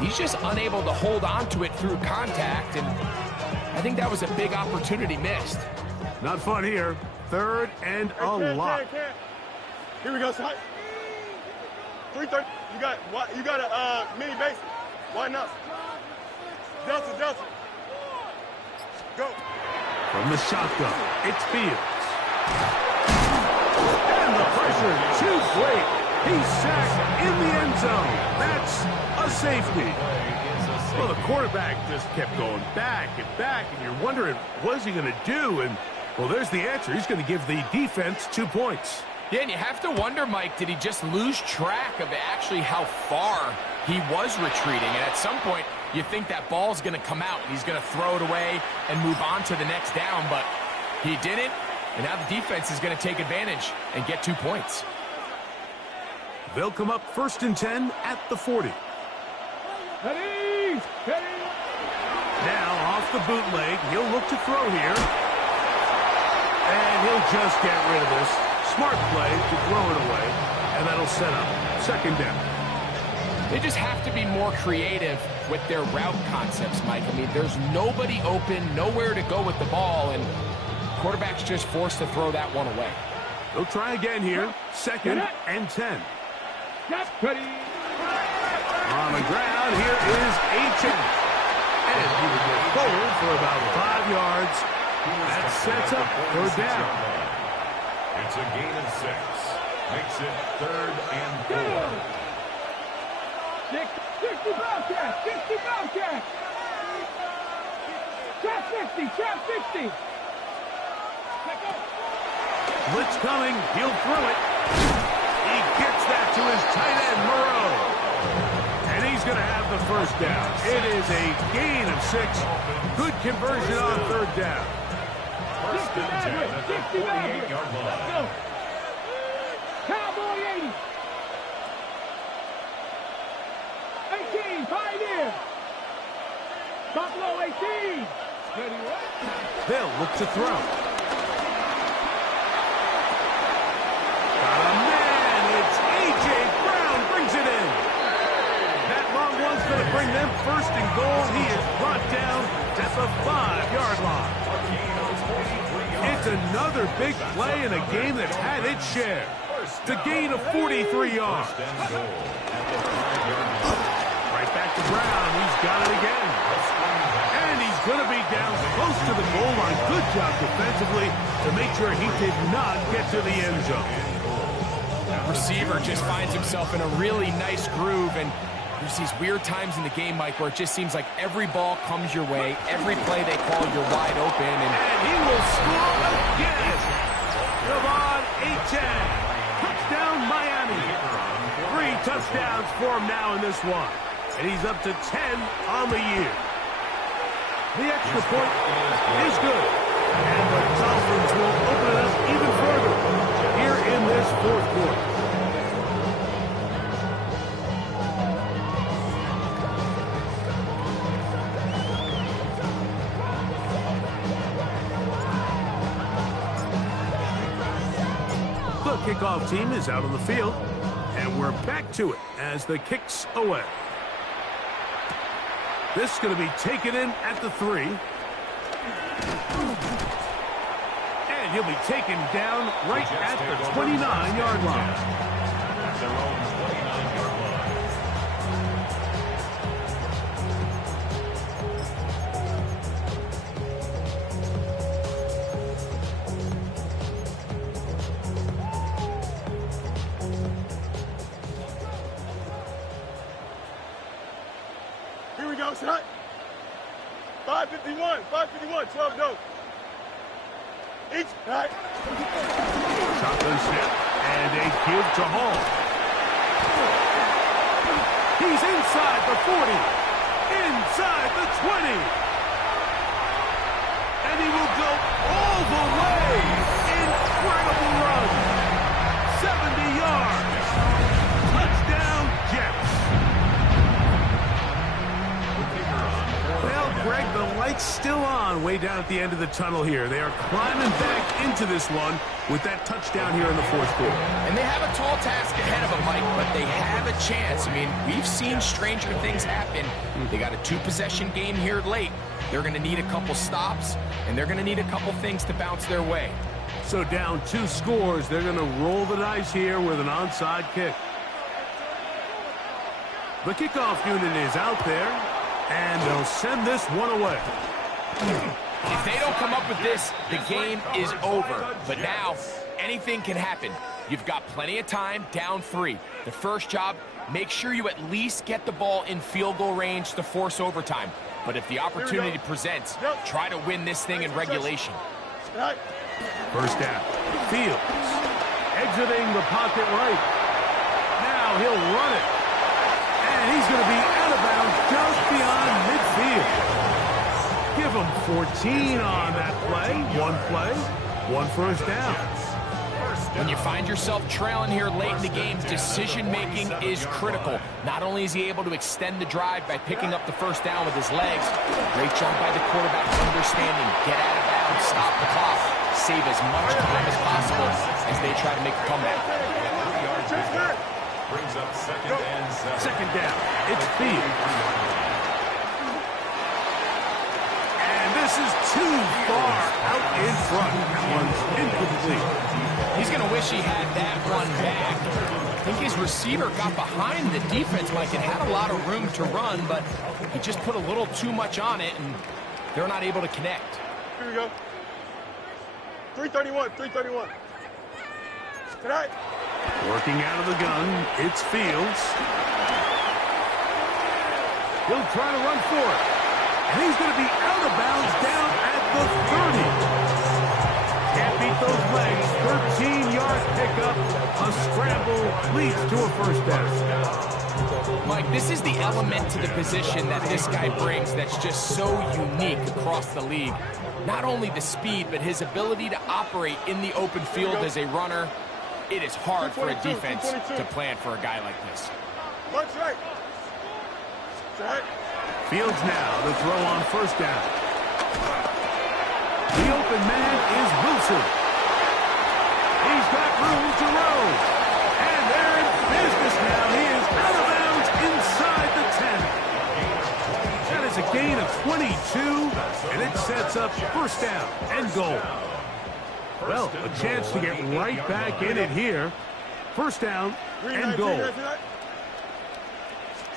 He's just unable to hold on to it through contact, and I think that was a big opportunity missed. Not fun here. 3rd and a lot. Here we go, son. 330. You got a mini base. Why not? Delta. Go. From the shotgun, it's Fields. And the pressure too great. He's sacked in the end zone. That's a safety. Well, the quarterback just kept going back, and you're wondering, what is he going to do? And, well, there's the answer. He's going to give the defense 2 points. Yeah, and you have to wonder, Mike, did he just lose track of actually how far he was retreating? And at some point, you think that ball's going to come out, and he's going to throw it away and move on to the next down, but he didn't, and now the defense is going to take advantage and get 2 points. They'll come up 1st and 10 at the 40. Ready! Now off the bootleg, he'll look to throw here. And he'll just get rid of this. Smart play to throw it away, and that'll set up 2nd down. They just have to be more creative with their route concepts, Mike. I mean, there's nobody open, nowhere to go with the ball, and quarterback's just forced to throw that one away. They'll try again here. 2nd and 10. Ready. On the ground, here is H.M. And he will go forward for about 5 yards. That sets up 3rd down. It's a gain of 6. Makes it 3rd and 4. 60 Bobcat! 60 Bobcat! Trap 60! Trap 60! Blitz coming. He'll throw it. He gets that to his tight end, Moreau. he's going to have the first down. It is a gain of 6. Good conversion on third down. First and 10 at the 48-yard line. Let's go. Cowboy 80. 18, Pioneer. Buffalo 18. They'll look to throw. Got a man. It's A.J. Brown brings it in. That long one's going to bring them first and goal. He is brought down at the 5-yard line. It's another big play in a game that had its share. The gain of 43 yards. Right back to Brown. He's got it again. And he's going to be down close to the goal line. Good job defensively to make sure he did not get to the end zone. That receiver just finds himself in a really nice groove, and there's these weird times in the game, Mike, where it just seems like every ball comes your way. Every play they call, you're wide open. And he will score again. Javon A-10. Touchdown, Miami. 3 touchdowns for him now in this one. And he's up to 10 on the year. The extra point is good. And the Dolphins will open it up even further here in this fourth quarter. The kickoff team is out on the field, and we're back to it as the kick's away. This is going to be taken in at the 3. And he'll be taken down right at the 29-yard line. At their own 29-yard line. Here we go, son. 5:51, 12 go. Each, right. Shotgun snap, and a give to Hall. He's inside the 40, inside the 20. And he will go all the way. Incredible run. 70 yards. Touchdown, Jets. Well, Greg, the light's still on way down at the end of the tunnel here. They are climbing back into this one with that touchdown here in the fourth quarter. And they have a tall task ahead of them, Mike, but they have a chance. I mean, we've seen stranger things happen. They got a 2-possession game here late. They're going to need a couple stops, and they're going to need a couple things to bounce their way. So down 2 scores, they're going to roll the dice here with an onside kick. The kickoff unit is out there, and they'll send this one away. If they don't come up with this, the game is over. But now, anything can happen. You've got plenty of time, down 3. The first job, make sure you at least get the ball in field goal range to force overtime. But if the opportunity presents, try to win this thing in regulation. First down, Fields, exiting the pocket right. Now he'll run it. And he's going to be out of bounds just beyond midfield. Give him 14 on that play. 1 first down. When you find yourself trailing here late in the game, decision-making is critical. Not only is he able to extend the drive by picking up the first down with his legs, great job by the quarterback understanding, get out of bounds, stop the clock, save as much time as possible as they try to make a comeback. Brings up second and 7. Second down, it's Fields. And this is too far out in front. That one's incomplete. He's going to wish he had that one back. I think his receiver got behind the defense, Mike, and had a lot of room to run, but he just put a little too much on it, and they're not able to connect. Here we go. 331. Tonight. Working out of the gun, it's Fields. He'll try to run for it. And he's going to be out of bounds down at the 30. Can't beat those legs. 13-yard pickup. A scramble leads to a first down. Mike, this is the element to the position that this guy brings that's just so unique across the league. Not only the speed, but his ability to operate in the open field as a runner. It is hard for a defense to plan for a guy like this. Fields now to throw on first down. The open man is Wilson. He's got room to roam. And they're in business now. He is out of bounds inside the 10. That is a gain of 22, and it sets up first down and goal. Well, a chance to get right back in it here. First down and goal.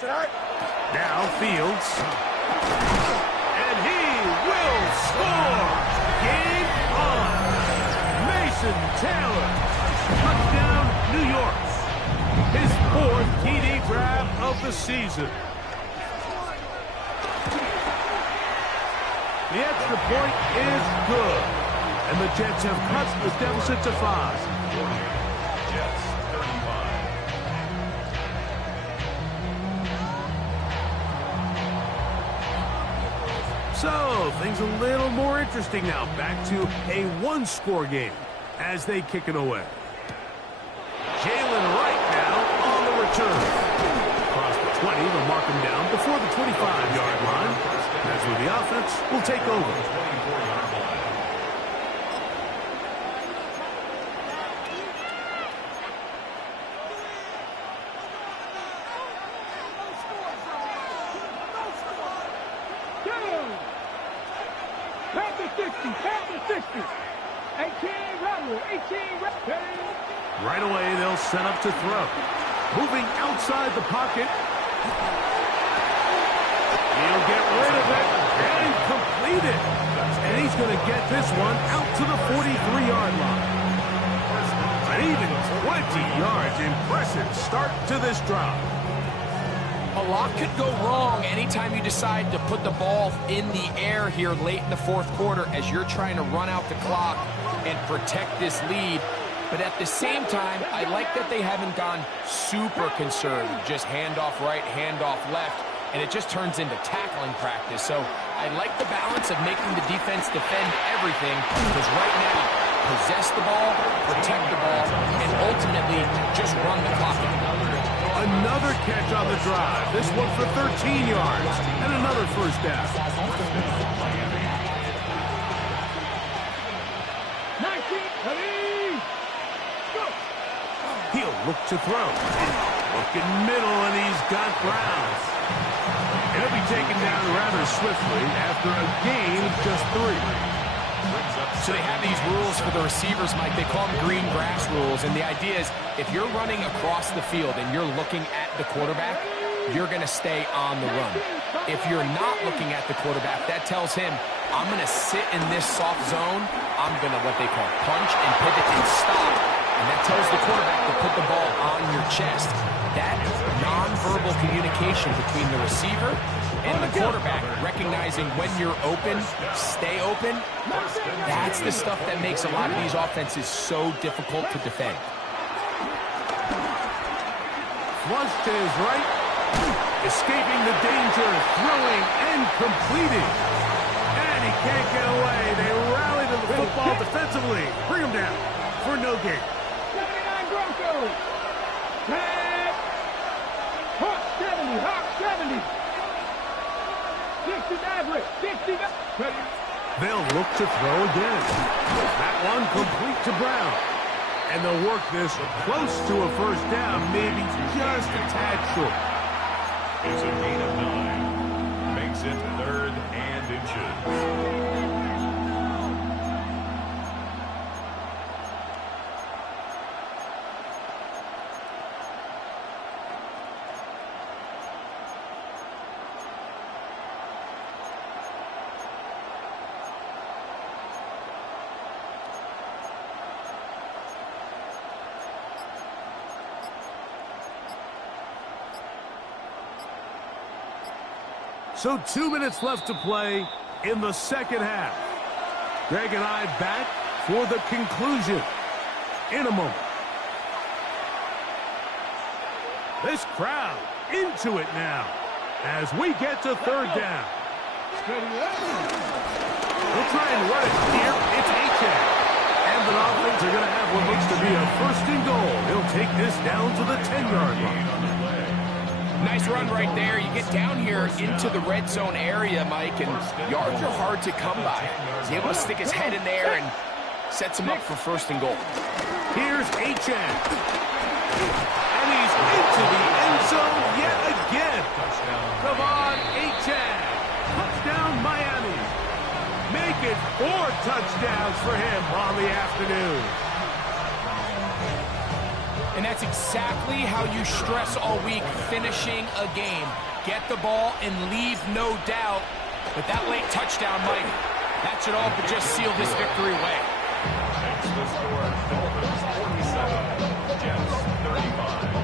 Now Fields. And he will score. Game on. Mason Taylor. Touchdown, New York. His 4th TD grab of the season. The extra point is good. And the Jets have cut the deficit to 5. Jets 35. So, things a little more interesting now. Back to a one-score game as they kick it away. Jalen Wright now on the return. Across the 20, they'll mark him down before the 25-yard line. That's where the offense will take over. Right away, they'll set up to throw. Moving outside the pocket. He'll get rid of it and complete it. And he's going to get this one out to the 43-yard line. An even 20 yards. Impressive start to this drive. A lot could go wrong anytime you decide to put the ball in the air here late in the 4th quarter as you're trying to run out the clock and protect this lead. But at the same time, I like that they haven't gone super conservative. Just handoff right, handoff left, and it just turns into tackling practice. So I like the balance of making the defense defend everything, because right now, possess the ball, protect the ball, and ultimately just run the clock out. Another catch on the drive. This one for 13 yards and another first down. 19, ready, go. He'll look to throw. Looking middle, and he's got Browns. He'll be taken down rather swiftly after a gain of just 3. So they have these rules for the receivers, Mike. They call them green grass rules. And the idea is if you're running across the field and you're looking at the quarterback, you're going to stay on the run. If you're not looking at the quarterback, that tells him, I'm going to sit in this soft zone. I'm going to what they call punch and pivot and stop. And that tells the quarterback to put the ball on your chest. That nonverbal communication between the receiver and the quarterback, recognizing when you're open, stay open, that's the stuff that makes a lot of these offenses so difficult to defend. Flush to his right, escaping the danger, throwing and completing. And he can't get away. They rally to the football defensively. Bring him down for no gain. 79 Broncos. Tag. Hawk 70. Hawk 70. 60 Maverick. 60. Ready. They'll look to throw again. That one complete to Brown. And they'll work this close to a first down, maybe just a tad short. It's a gain of 9. Makes it 3rd and inches. So 2 minutes left to play in the second half. Greg and I back for the conclusion in a moment. This crowd into it now as we get to third down. We'll try and run it here. It's H.A. And the Dolphins are going to have what looks to be a first and goal. He'll take this down to the 10-yard line. Nice run right there. You get down here into the red zone area, Mike, and yards are hard to come by. He's able to stick his head in there and sets him up for first and goal. Here's H.A. And he's into the end zone yet again. Come on, H.A. Touchdown, Miami. Make it 4 touchdowns for him on the afternoon. And that's exactly how you stress all week, finishing a game. Get the ball and leave no doubt. But that late touchdown, Mike, that should all but just seal this victory away. Makes the score Dolphins 47, Jets 35.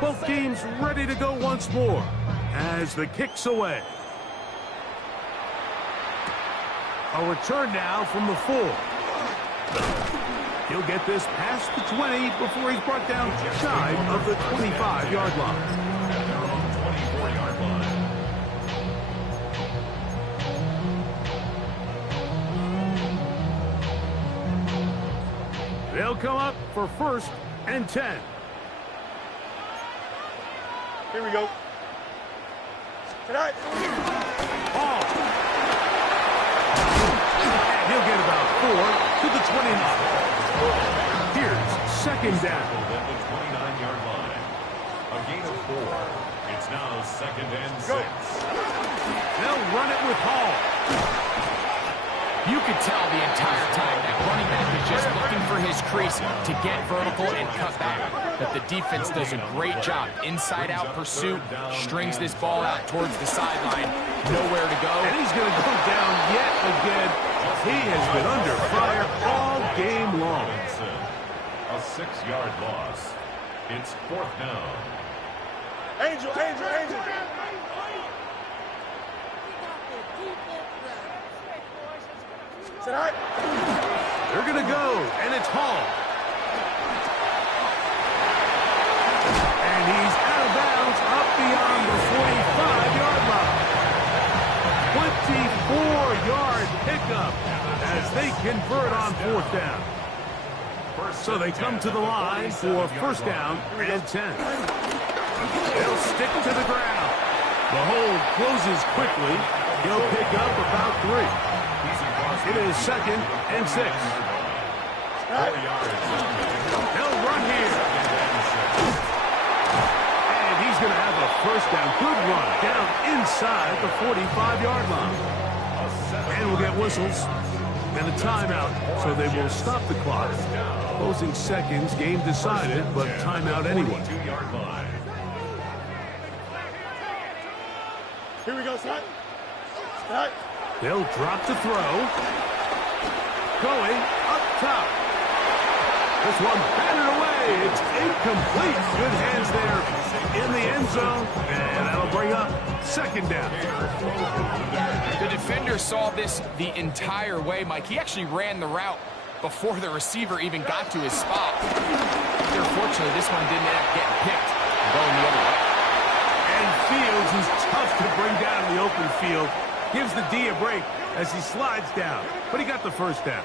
Both teams ready to go once more as the kick's away. A return now from the 4. He'll get this past the 20 before he's brought down shy of the 25-yard line. 24-yard line. They'll come up for first and 10. Here we go. Tonight. Ball. And he'll get about 4 to the 29. Here's second down. At the 29-yard line. A gain of 4. It's now second and 6. They'll run it with Hall. You could tell the entire time that running back is just looking for his crease to get vertical and cut back. But the defense does a great job. Inside-out pursuit, strings this ball out towards the sideline. Nowhere to go. And he's going to go down yet again. He has been under fire all game long. A 6-yard loss. It's 4th down. Angel. Tonight. They're going to go, and it's Hall. And he's out of bounds up beyond the 45-yard line. 24-yard pickup as they convert on 4th down. So they come to the line for first down and 10. They'll stick to the ground. The hold closes quickly. He'll pick up about 3. It is second and 6. 4 yards. They'll run here. And he's going to have a first down. Good run down inside the 45-yard line. And we'll get whistles and a timeout, so they will stop the clock. Closing seconds, game decided, but timeout anyway. 2-yard line. Here we go, son. They'll drop the throw. Going up top. This one batted away. It's incomplete. Good hands there in the end zone. And that'll bring up second down. The defender saw this the entire way, Mike. He actually ran the route before the receiver even got to his spot. Unfortunately, this one didn't end up getting picked and going the other way. And Fields is tough to bring down in the open field. Gives the D a break as he slides down. But he got the first down.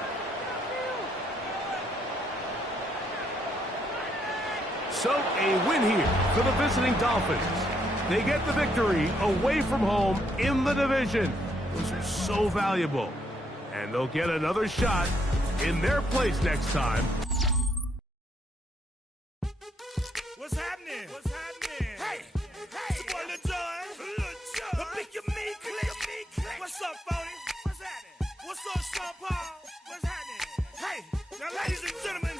So a win here for the visiting Dolphins. They get the victory away from home in the division. Those are so valuable. And they'll get another shot in their place next time. What's happening? Hey, it's your boy Lil Jon. Pick your meat click. What's up, Phony? What's happening? What's up, Sean Paul? What's happening? Hey, now ladies and gentlemen,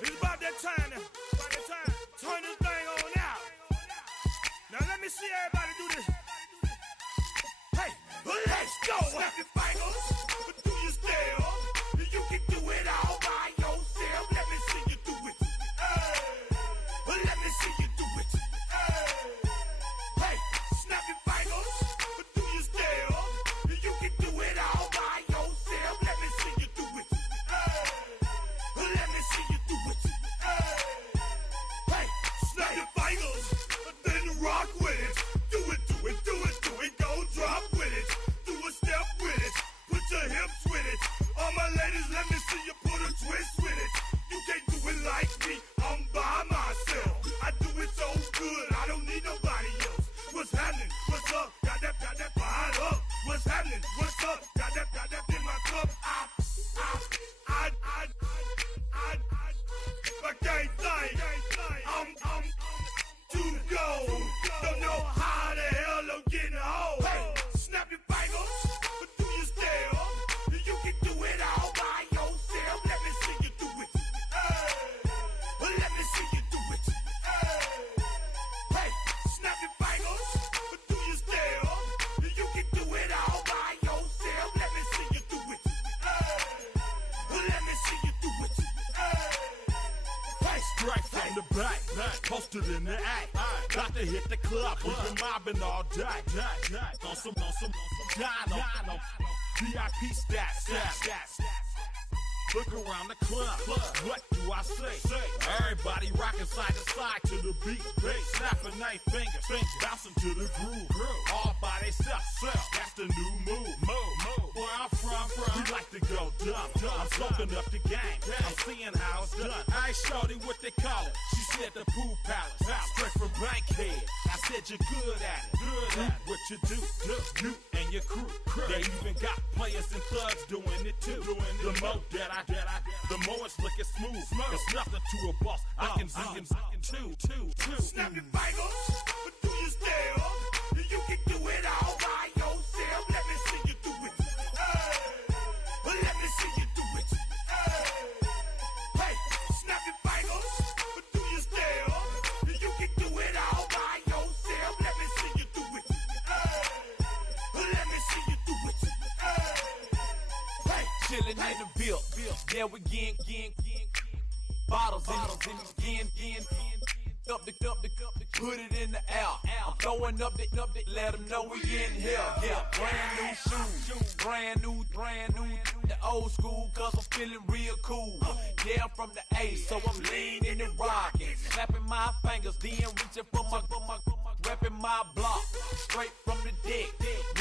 it's about that time now. Turn this thing on out. Now let me see everybody do this. Hey, let's go. Snap your fingers, but do you still? You can do it all by yourself. Let me see you do it. Let me see you do it. Hey, snap your fingers, but do you still? You can do it. good, I don't need nobody else. What's happening? What's up? Got that fired up. What's happening? What's up? Got that in my cup. I can't think. I'm too go. Don't know how the hell I'm getting home. Hey, snap your fingers, do your stare. You can do it all by yourself. Let me see you do it. Hey, let me see you do it. Hey, snap your fingers, do your stare. You can do it all by yourself. Let me see you do it. Let me see you do it. Hey, strike from the back, posted in the act. Got to hit the club, we've been mobbing all day. On some Dino, VIP stats. Look around the club, what do I say? Everybody rocking side to side to the beat. Snapping their fingers, bouncing to the groove. All by themselves, that's the new move. Where I'm from, we like to go dumb. I'm soaking up the game, I'm seeing how it's done. I ain't shorty what they call it. She said the pool palace, straight from Bankhead. I said you're good at it. What you do, you and your crew. They even got players and thugs doing it too. The more that the more it's looking smooth. It's nothing to a boss. I can see him too. snap your fingers, do your stare. You can do it all by yourself. Let me see you do it. Let me see you do it. Hey, snap your fingers, do your stare. You can do it all by yourself. Let me see you do it. Let me see you do it. Hey, Chillin' in the bill. Yeah, we getting bottles in again. Up the put it in the air. I'm throwing up the, let them know we in here. Yeah, brand new shoes, brand new. The old school, cause I'm feeling real cool. Yeah, I'm from the A, so I'm leaning and rocking. Snapping my fingers, then reaching for my repping my block. Straight from the deck.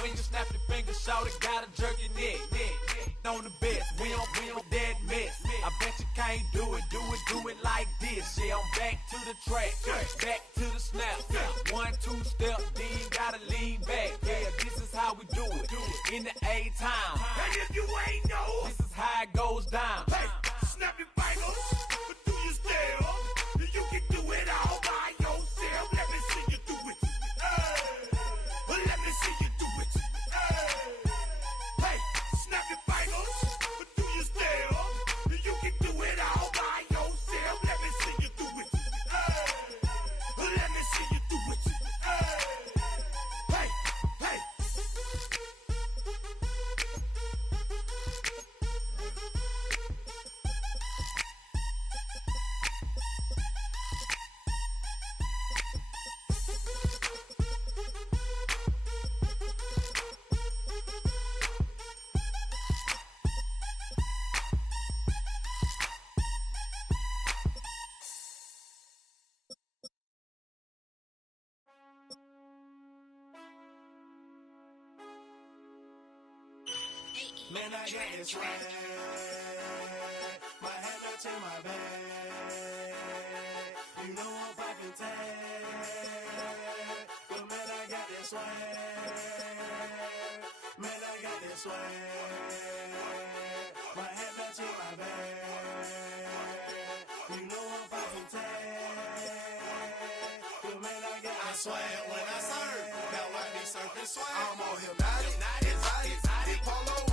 When you snap your fingers, shout it, gotta jerk your neck. On the best, we don't that mess. I bet you can't do it like this. Yeah, I'm back to the track, back to the snap. 1, 2 step, then gotta lean back. Yeah, this is how we do it. In the A-time. and if you ain't know, This is how it goes down. hey, snap your fingers, do your stare. You can do it all by yourself. Let me see you do it. Let me see you do it. Hey, snap your fingers, do your stare. You can do it all by yourself. Let me see you do it. Let me see you do it. Hey. Man, I got this swag. My hand up to my bag. You know I'm poppin' tag. But man, I got this swag. Man, I got this swag. My hand up to my bag. You know I'm poppin' tag. But man, I got this swag when I surf. Now I be surfing swag. I'm on him, not it, polo.